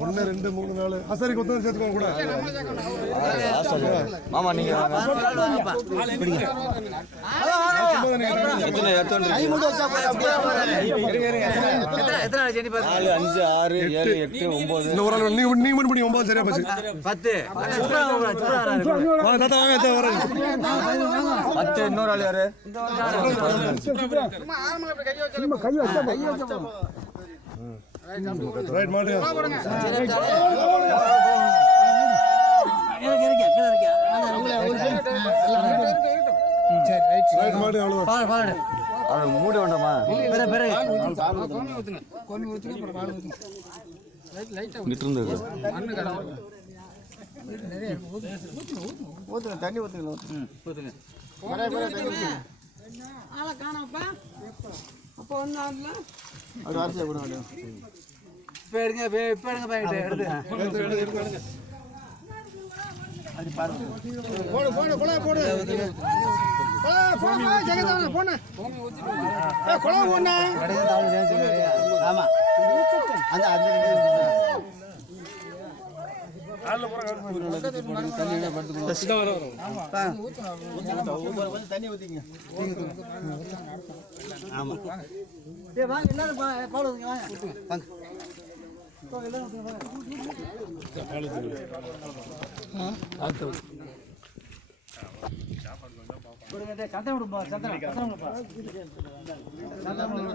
1 2 3 4 சரி கொத்தமல்லி சேர்த்துக்கோங்க கூட மாமா நீங்க எத்தனை கை மூடி வச்சா அப்படியே 4 5 6 7 8 9 இன்னொரு ஆள் நீ மட்டும் பண்ணி 9 சரியா போச்சு 10 வாங்க தாத்தா வாங்க தாத்தா வரேன் 10 இன்னொரு ஆள் யாரு கை வச்சா ரைட் மாடு ரைட் மாடு அவ்வளவுதான் மூட வேண்டாமா இருந்தது தண்ணி ஊத்துங்க ஆளை காணப்பா அப்போ ஒன்றும் ஆடல அது வார்த்தையை கூட வேணும் இப்போ எடுங்க பாயிட்டு எடுத்து போடு போடு போடு போடு ஆமா அந்த தண்ணி ஊத்திங்க ஆமா வாங்க எல்லாரும் பால் ஊத்துங்க வாங்க சத்தம் விடுப்பா சத்தம் விடுப்பா சந்தனம்